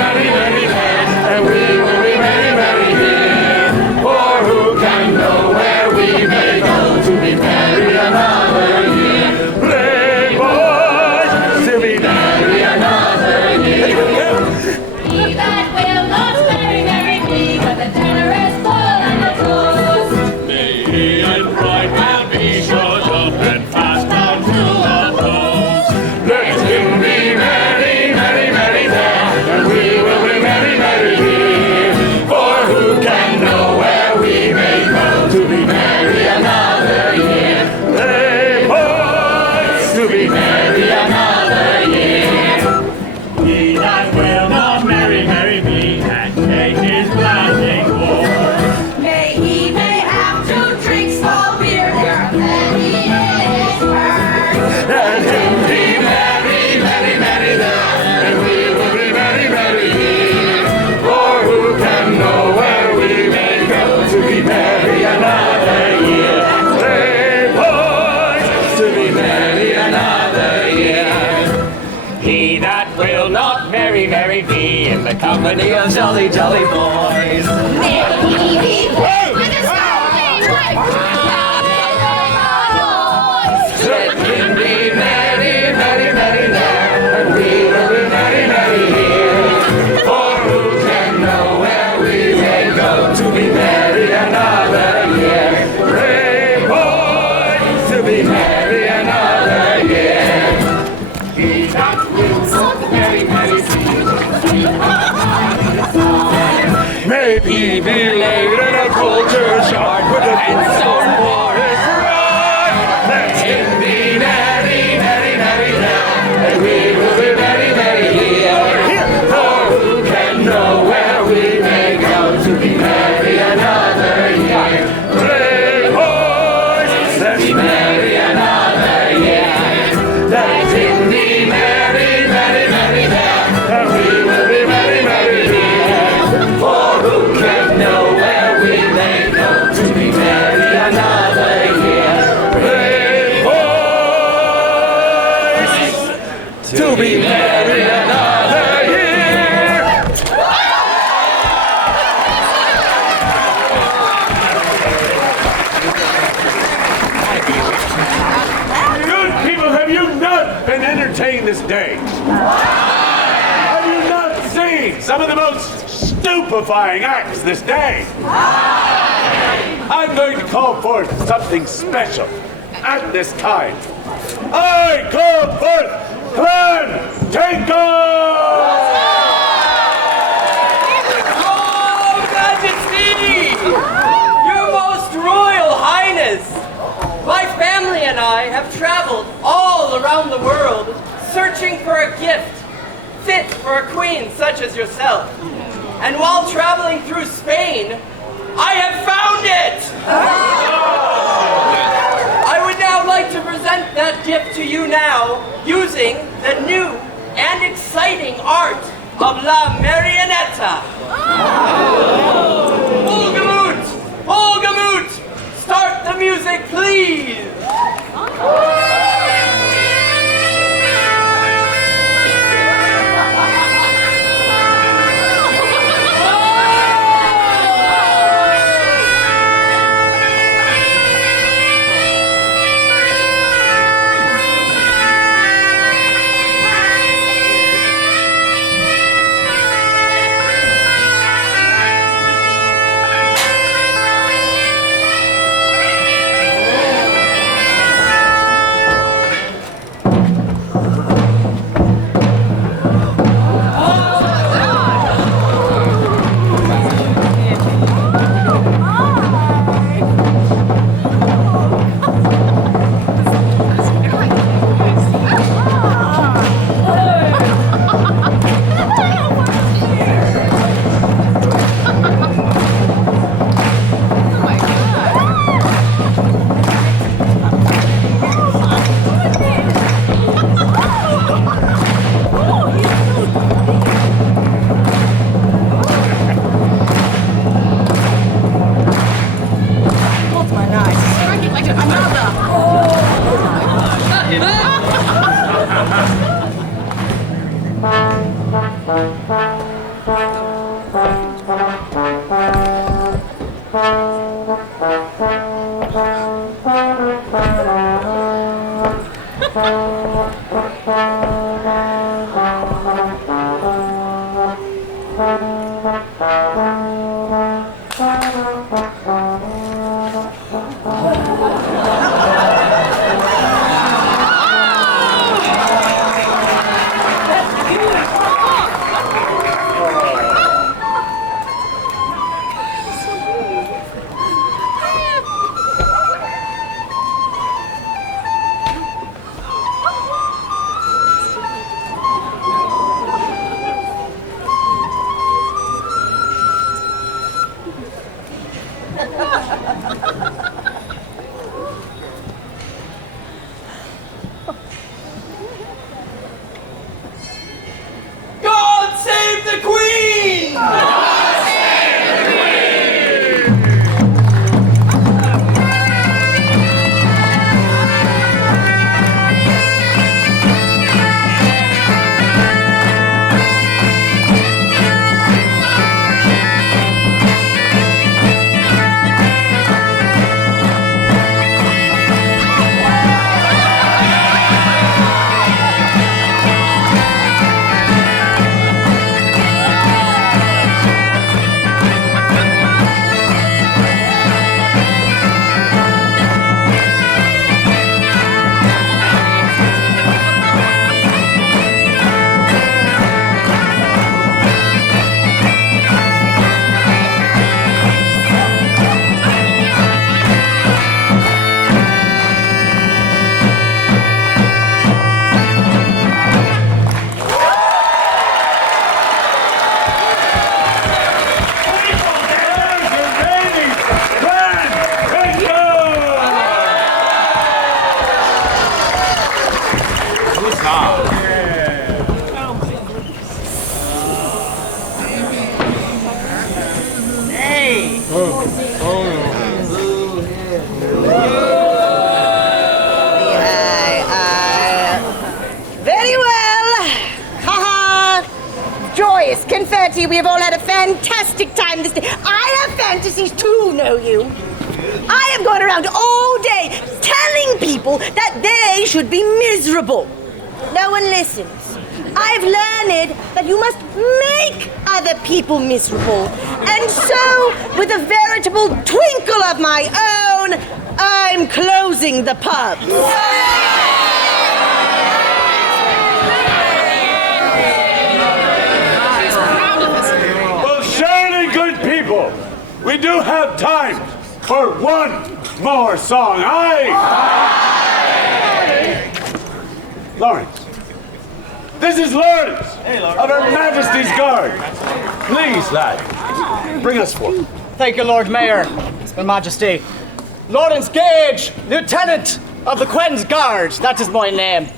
and we will be merry here. For who can know where we may go to be merry another year? Play boys, to be merry another year. He that will not merry be, but the tenor is full and the close. May he and bright man be shut up and fast down to the post. Let him be merry there, and we will be merry here. For who can know where we may go to be merry another year? Hey, boys, to be merry another year. He that will not merry be, and take his blasting war. May he may have to drink small beer there, and then he is burned. Let him be merry there, and we will be merry here. For who can know where we may go to be merry another year? Hey, boys, to be merry another year. He that will not merry be, in the company of jolly boys. May he be filled with his golden life. Let him be merry there, and we will be merry here. For who can know where we may go to be merry another year? Brave boys, to be merry another year. He that will not merry be, may he be laid in a culture shard with a stone for his rod. Let him be merry there, and we will be merry here. For who can know where we may go to be merry another year? Brave boys, let's be merry another year. Let him be merry there, and we will be merry here. For who can know where we may go to be merry another year? Brave boys, to be merry another year. Good people, have you not been entertained this day? Have you not seen some of the most stupefying acts this day? I'm going to call forth something special at this time. I call forth Clan Tynker! Your Majesty! Your Most Royal Highness! My family and I have traveled all around the world searching for a gift fit for a queen such as yourself. And while traveling through Spain, I have found it! I would now like to present that gift to you now using the new and exciting art of La Marionetta. Olgamut! Start the music, please! God save the Queen! God save the Queen! Very well. Haha. Joyous confetti. We have all had a fantastic time this day. I have fantasies too, know you. I have gone around all day telling people that they should be miserable. No one listens. I've learned that you must make other people miserable. And so, with a veritable twinkle of my own, I'm closing the pub. Well, surely, good people, we do have time for one more song. Aye! Lawrence. This is Lawrence of Her Majesty's Guard. Please, lad, bring us forth. Thank you, Lord Mayor, Her Majesty. Lawrence Gage, Lieutenant of the Queen's Guard. That is my name.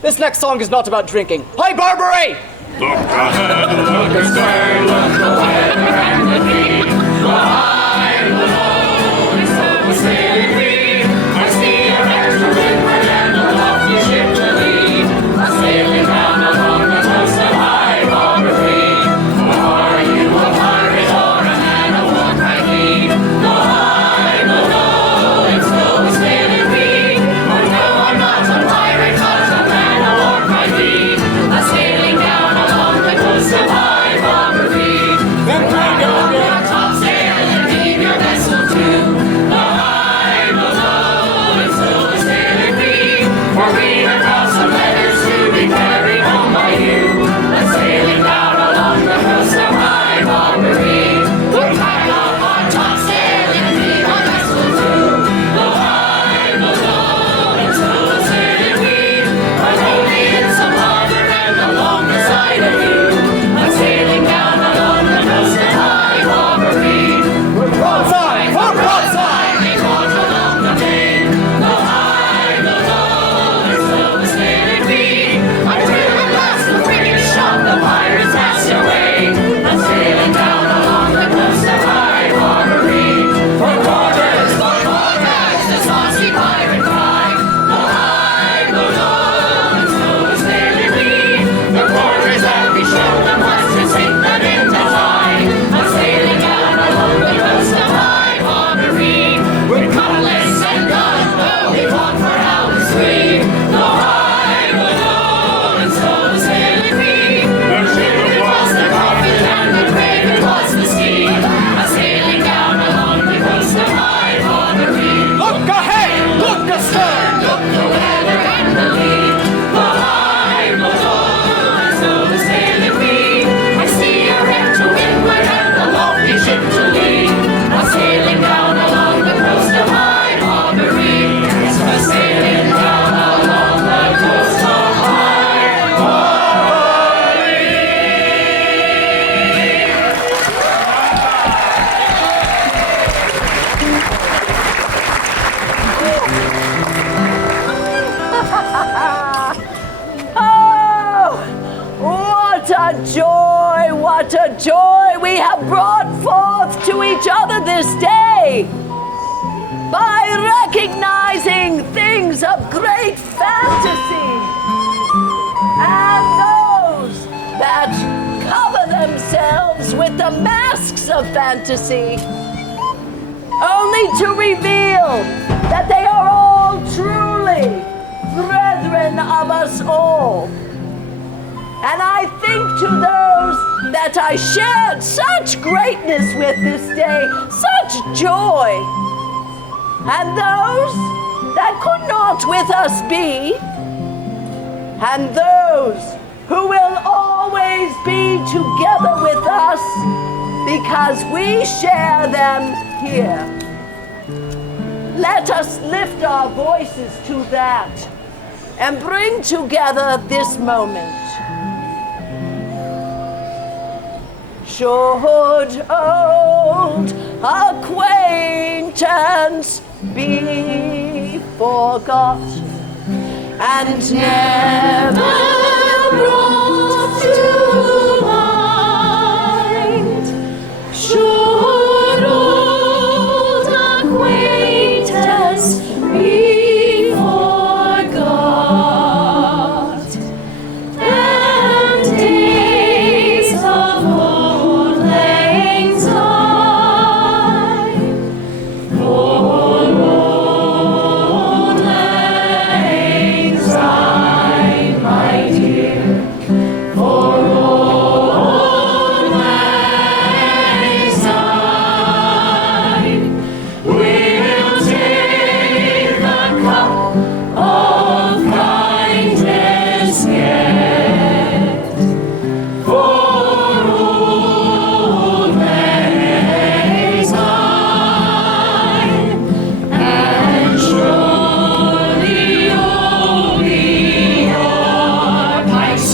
This next song is not about drinking. Hi, Barbary! Look ahead, look astern, look the weather and the heat. The high, the low, and so the sailing free. I see a wreck to windward and a lofty ship to lead. A sailing down along the coast of high Barbary. Are you a pirate or a man of war, cried he? The high, the low, and so the sailing free. Oh no, I'm not a pirate, but a man of war, cried he. A sailing down along the coast of high Barbary. Then bring up your topsail and heave your vessel to. The high, the low, and so the sailing free. For we have brought some letters to be carried home by you. A sailing down along the coast of high Barbary. We'll pack up our topsail and heave our vessel to. The high, the low, and so the sailing free. Are only in some harbor and along the side of you. A sailing down along the coast of high Barbary. We're broadside, we're broadside. They walk along the main. The high, the low, and so the sailing free. Until at last the frigate shot the pirates cast away. A sailing down along the coast of high Barbary. For quarters, the saucy pirate cry. The high, the low, and so the sailing free. The quarters that we show them must to sink them in the tide. A sailing down along the coast of high Barbary. With cutlass and gun, though we fought for hours three. The high, the low, and so the sailing free. The ship was the coffin and the craven was the steed. A sailing down along the coast of high Barbary. Look ahead! Look astern! Look the weather and the lead. The high, the low, and so the sailing free. I see a wreck to windward and a lofty ship to lead. A sailing down along the coast of high Barbary. Yes, a sailing down along the coast of high Barbary. Oh, what a joy, what a joy we have brought forth to each other this day by recognizing things of great fantasy and those that cover themselves with the masks of fantasy, only to reveal that they are all truly brethren of us all. And I think to those that I shared such greatness with this day, such joy, and those that could not with us be, and those who will always be together with us because we share them here. Let us lift our voices to that and bring together this moment. Should old acquaintance be forgot and never brought to mind, should old acquaintance be forgot, and days of old lang syne, old lang syne, my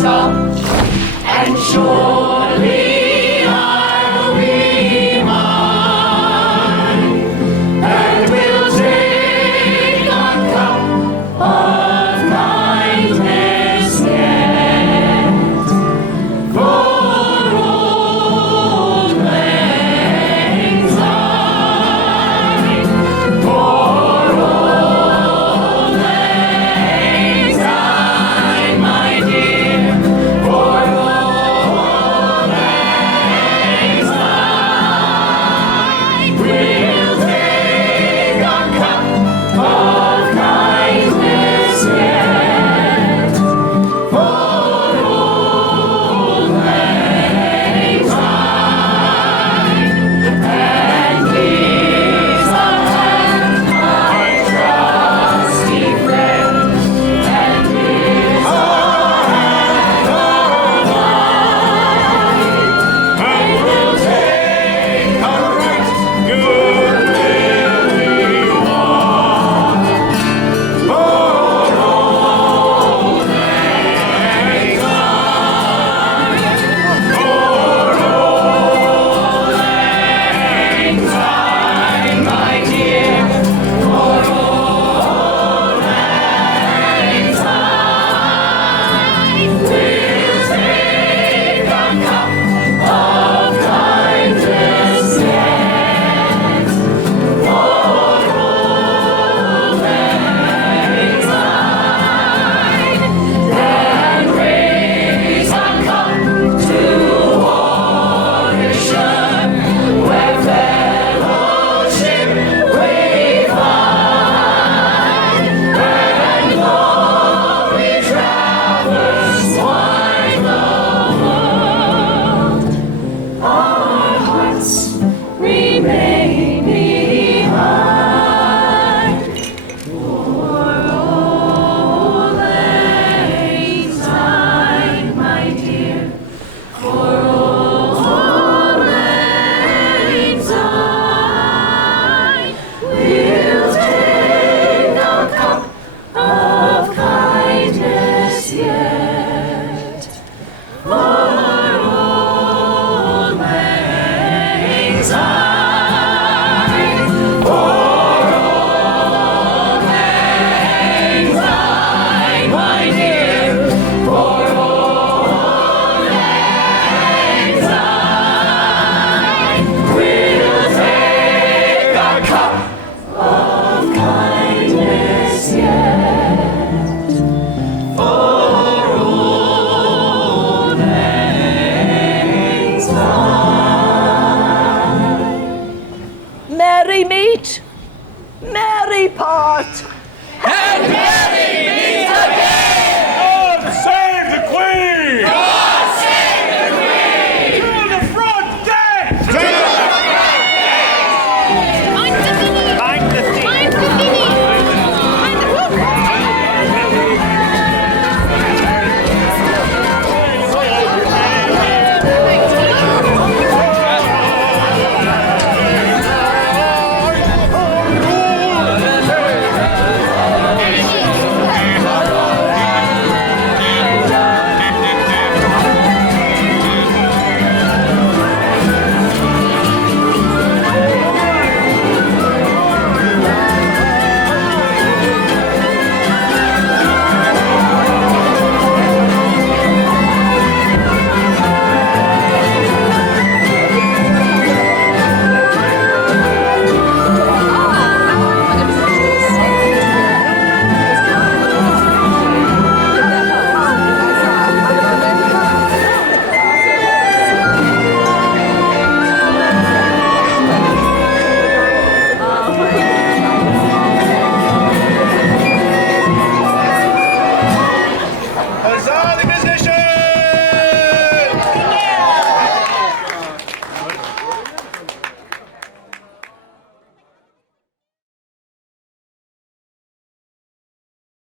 stomp and sure